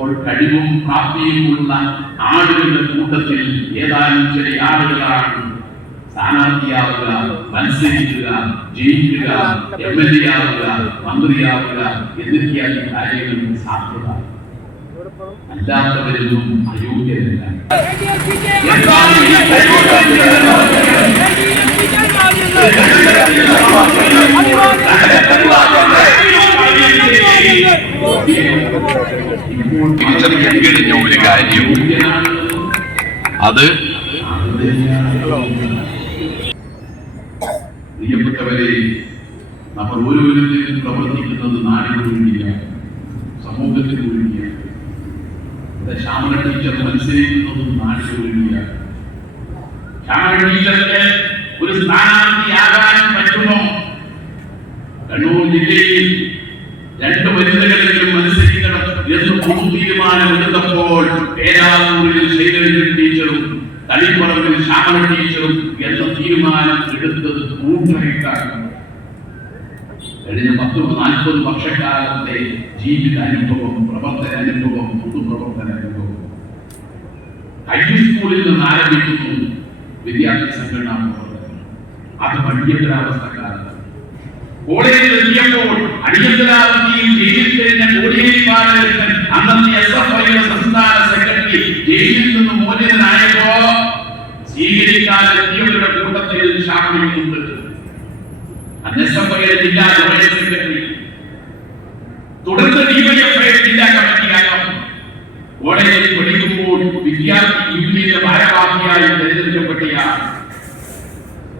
അപ്പോൾ കഴിവും പ്രാപ്തിയുമുള്ള ആളുകളുടെ കൂട്ടത്തിൽ ഏതാനും ചില ആളുകളാണ് സ്ഥാനാർത്ഥിയാവുക, മത്സരിക്കുക, ജയിക്കുക, MLA ആവുക, മന്ത്രിയാവുക എന്നൊക്കെയാണ് കാര്യങ്ങൾ സാധ്യത. അല്ലാത്തവരൊന്നും അയോഗ്യരല്ല. തിരിച്ചറിഞ്ഞ ഒരു കാര്യവും അത് പ്രിയപ്പെട്ടവരെ, നമ്മൾ ഓരോരുത്തരും പ്രവർത്തിക്കുന്നത് നാടിന് വേണ്ടിയാണ്, സമൂഹത്തിന് വേണ്ടിയാണ്. ശ്യാമള ടീച്ചർ മത്സരിക്കുന്നതും നാടിന് വേണ്ടിയാണ്. ശ്യാമള ടീച്ചർക്ക് ഒരു സ്ഥാനാർത്ഥിയാകാൻ പറ്റുമോ? കണ്ണൂർ ജില്ലയിൽ 2 വനിതകളെങ്കിലും മത്സരിക്കണം എന്ന് പൊതു തീരുമാനമെടുത്തപ്പോൾ പേരാവൂരിൽ ശൈലജ ടീച്ചറും തളിപ്പറമ്പിൽ ശ്യാമള ടീച്ചറും എന്ന തീരുമാനം എടുത്തത് കൂട്ടായിട്ടാണ്. കഴിഞ്ഞ 10-40 വർഷക്കാലത്തെ ജീവിത അനുഭവം, പ്രവർത്തന അനുഭവം, പൊതുപ്രവർത്തന അനുഭവം. ഹൈസ്കൂളിൽ നിന്ന് ആരംഭിക്കുന്നു വിദ്യാർത്ഥി സംഘടനാ പ്രവർത്തനം. അത് അടിയന്തരാവസ്ഥക്കാലത്ത് കോളേജിൽ എത്തിയപ്പോൾ അടിയന്തരാവസ്ഥയിൽ ജയിലിൽ കഴിഞ്ഞ കോടിയേരി ബാലകൃഷ്ണൻ അന്നത്തെ SFIയുടെ സംസ്ഥാന സെക്രട്ടറി ജയിലിൽ നിന്ന് മോചിതനായപ്പോ സ്വീകരിക്കാൻ എത്തിയവരുടെ കൂട്ടത്തിൽ ശ്യാമളയുണ്ട്. SFIയുടെ ജില്ലാ ജോയിന്റ് സെക്രട്ടറി, തുടർന്ന് DYFI ജില്ലാ കമ്മിറ്റി അംഗം. കോളേജിൽ പഠിക്കുമ്പോൾ വിദ്യാർത്ഥി യൂണിയന്റെ ഭാരവാഹിയായി തെരഞ്ഞെടുക്കപ്പെട്ടയാൾ,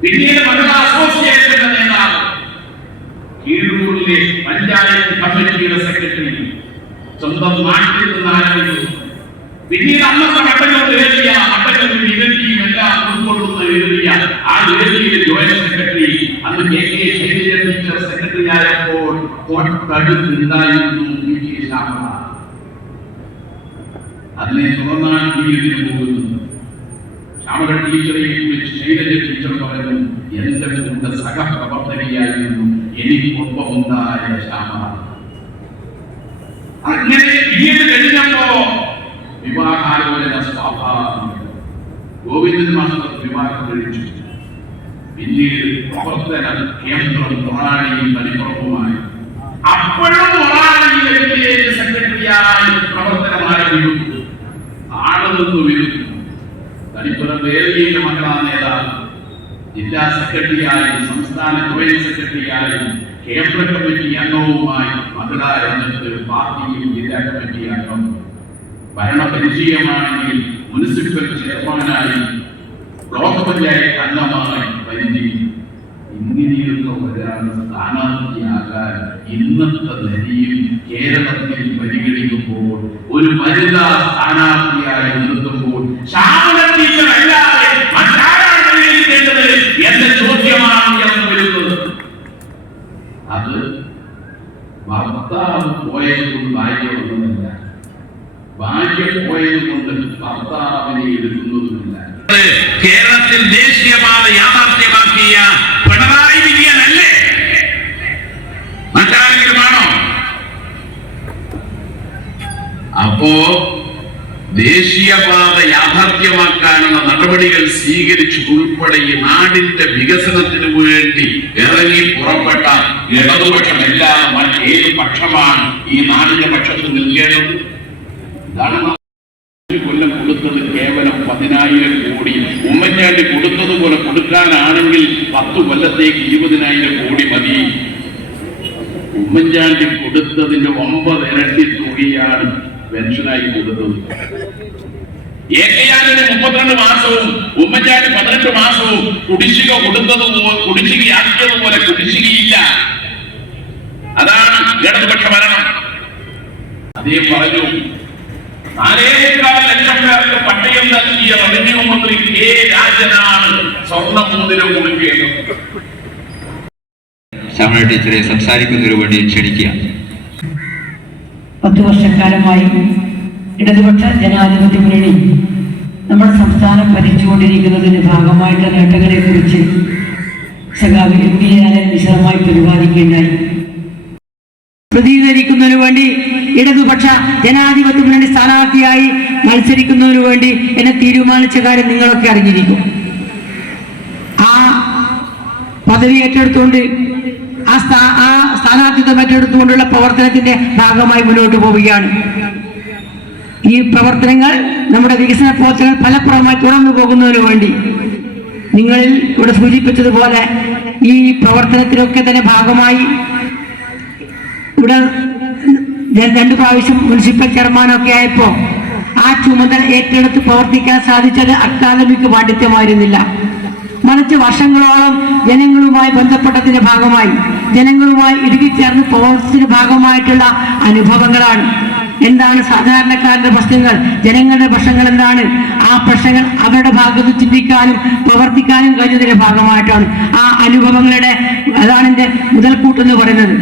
പിന്നീട് മഹിളാ അസോസിയേഷന്റെ നേതാവ്, കീഴൂരിലെ പഞ്ചായത്ത് കമ്മിറ്റിയുടെ സെക്രട്ടറി, സ്വന്തം നാട്ടിൽ നിന്ന് ആരംഭിച്ചു. പിന്നീട് അന്നത്തെ മട്ടന്നൂർ എഴുതിയ മട്ടന്നൂർ ഇവന്റിയും എല്ലാം ഉൾക്കൊള്ളുന്ന എഴുതിയ ആ എഴുതിയിലെ ജോയിന്റ് സെക്രട്ടറി, അന്ന് KK ശൈലജ ടീച്ചർ സെക്രട്ടറി ആയപ്പോൾ തൊട്ടടുത്തുണ്ടായിരുന്നു PK ശ്യാമള. അതിനെ തുടർന്നാണ് വീട്ടിൽ പോകുന്നത്. ശ്യാമള ടീച്ചറെ വിളിച്ച് ശൈലജ ടീച്ചർ പറഞ്ഞു, എന്റെ കൂടെ സഹപ്രവർത്തകയായിരുന്നു എനിക്കൊപ്പമുണ്ടായ ശ്യാമള. അങ്ങനെ BEd കഴിഞ്ഞപ്പോ വിവാഹാലോചന സ്വാഭാവികം. ഗോവിന്ദൻ മാസ്റ്റർ വിവാഹം കഴിച്ചു. പിന്നീട് പ്രവർത്തന കേന്ദ്രം മൊറാളിയും തളിപ്പറമ്പുമായി. അപ്പോഴും മൊറാളിയിലെ സെക്രട്ടറിയായി പ്രവർത്തനം ആരംഭിക്കുന്നു. ആളുകൾക്ക് വരുന്നു. തളിപ്പറമ്പ് ഏരിയയിലെ മകളാ നേതാവ്, ജില്ലാ സെക്രട്ടറിയായും സംസ്ഥാന ജോയിന്റ് സെക്രട്ടറിയായും കേന്ദ്ര കമ്മിറ്റി അംഗവുമായി മഹിളാ രംഗത്ത് പാർട്ടിയും ജില്ലാ കമ്മിറ്റി അംഗം. ഭരണപരിചയമാണെങ്കിൽ മുനിസിപ്പൽ ചെയർമാനായി, ബ്ലോക്ക് പഞ്ചായത്ത് അംഗമായി പരിചയം. ഇങ്ങനെയുള്ള ഒരാൾ സ്ഥാനാർത്ഥിയാകാൻ ഇന്നത്തെ നിലയിൽ കേരളത്തിൽ പരിഗണിക്കുമ്പോൾ, ഒരു വനിതാ സ്ഥാനാർത്ഥിയായി നിർത്തുമ്പോൾ ശ്യാമള ടീച്ചർ അല്ലാതെ മറ്റാരാണ് പരിഗണിക്കേണ്ടത് എന്ന ചോദ്യമാണ് ഉയർന്നു വരുന്നത്. അത് ഭർത്താവ് പോയതുകൊണ്ട് ഭാര്യ വന്നതല്ല, ഭാര്യ പോയത് കൊണ്ട് ഭർത്താവിനെ എടുക്കുന്നതുമില്ല. കേരളത്തിൽ ദേശീയപാത യാഥാർത്ഥ്യമാക്കിയ പിണറായി വിജയനല്ലേ, മറ്റാരെങ്കിലുമാണോ? അപ്പോ ദേശീയപാത യാഥാർത്ഥ്യമാക്കാനുള്ള നടപടികൾ സ്വീകരിച്ചു ഉൾപ്പെടെ ഈ നാടിന്റെ വികസനത്തിന് വേണ്ടി ഇറങ്ങി പുറപ്പെട്ട ഇടതുപക്ഷമല്ല മറ്റേത് പക്ഷമാണ് ഈ നാടിന്റെ പക്ഷത്ത് നിൽക്കേണ്ടത്. ഇതാണ് കൊല്ലം കൊടുത്തത് കേവലം 10,000 കോടി. ഉമ്മൻചാണ്ടി കൊടുത്തതുപോലെ കൊടുക്കാനാണെങ്കിൽ 10 കൊല്ലത്തേക്ക് 20,000 കോടി മതി. ഉമ്മൻചാണ്ടി കൊടുത്തതിന്റെ 9 ഇരട്ടി തുകയാണ് പെൻഷനായി കൊടുത്തത്. ഏകയാലിന് 32 മാസവും ഉമ്മൻചാണ്ടി 18 മാസവും കുടിശ്ശിക കൊടുത്തതുപോലെ, കുടിശ്ശികയാക്കിയതുപോലെ കുടിശ്ശികയില്ല. അതാണ് ഇടതുപക്ഷ ഭരണം. അദ്ദേഹം പറഞ്ഞു, 4.25 ലക്ഷം പേർക്ക് പട്ടയം നൽകിയ റവന്യൂ മന്ത്രി K. രാജനാണ് സ്വർണ്ണ മോതിരം കൊടുക്കുകയാണ്. ശ്യാമള ടീച്ചറെ സംസാരിക്കുന്നതിനു വേണ്ടി ക്ഷണിക്കുക. 10 വർഷക്കാലമായി ഇടതുപക്ഷ ജനാധിപത്യ മുന്നണി നമ്മുടെ സംസ്ഥാനം ഭരിച്ചുകൊണ്ടിരിക്കുന്നതിന്റെ ഭാഗമായിട്ടുള്ള നേട്ടങ്ങളെ കുറിച്ച് സഖാവ് MV വിശദമായി പ്രതിപാദിക്കുകയുണ്ടായി. പ്രതിനിധീകരിക്കുന്നതിനു വേണ്ടി ഇടതുപക്ഷ ജനാധിപത്യ മുന്നണി സ്ഥാനാർത്ഥിയായി മത്സരിക്കുന്നതിനു വേണ്ടി എന്നെ തീരുമാനിച്ച കാര്യം നിങ്ങളൊക്കെ അറിഞ്ഞിരിക്കും. ആ പദവി ഏറ്റെടുത്തുകൊണ്ട് ആ സ്ഥാനാർത്ഥിത്വം ഏറ്റെടുത്തുകൊണ്ടുള്ള പ്രവർത്തനത്തിന്റെ ഭാഗമായി മുന്നോട്ട് പോവുകയാണ്. ഈ പ്രവർത്തനങ്ങൾ, നമ്മുടെ വികസന പ്രവർത്തനങ്ങൾ ഫലപ്രദമായി തുടർന്നു പോകുന്നതിനു വേണ്ടി നിങ്ങളിൽ ഇവിടെ സൂചിപ്പിച്ചതുപോലെ ഈ പ്രവർത്തനത്തിനൊക്കെ തന്നെ ഭാഗമായി ഇവിടെ 2 പ്രാവശ്യം മുനിസിപ്പൽ ചെയർമാനൊക്കെ ആയപ്പോൾ ആ ചുമതല ഏറ്റെടുത്ത് പ്രവർത്തിക്കാൻ സാധിച്ചത് അക്കാദമിക് പാണ്ഡിത്യമായിരുന്നില്ല, മറിച്ച് വർഷങ്ങളോളം ജനങ്ങളുമായി ബന്ധപ്പെട്ടതിന്റെ ഭാഗമായി ജനങ്ങളുമായി ഇടുകിച്ചേർന്ന് പ്രവർത്തനത്തിന്റെ ഭാഗമായിട്ടുള്ള അനുഭവങ്ങളാണ്. എന്താണ് സാധാരണക്കാരുടെ പ്രശ്നങ്ങൾ, ജനങ്ങളുടെ പ്രശ്നങ്ങൾ എന്താണ്, ആ പ്രശ്നങ്ങൾ അവരുടെ ഭാഗത്ത് ചിന്തിക്കാനും പ്രവർത്തിക്കാനും കഴിഞ്ഞതിന്റെ ഭാഗമായിട്ടാണ്. ആ അനുഭവങ്ങളുടെ അതാണ് എൻ്റെ മുതൽക്കൂട്ടെന്ന് പറയുന്നത്.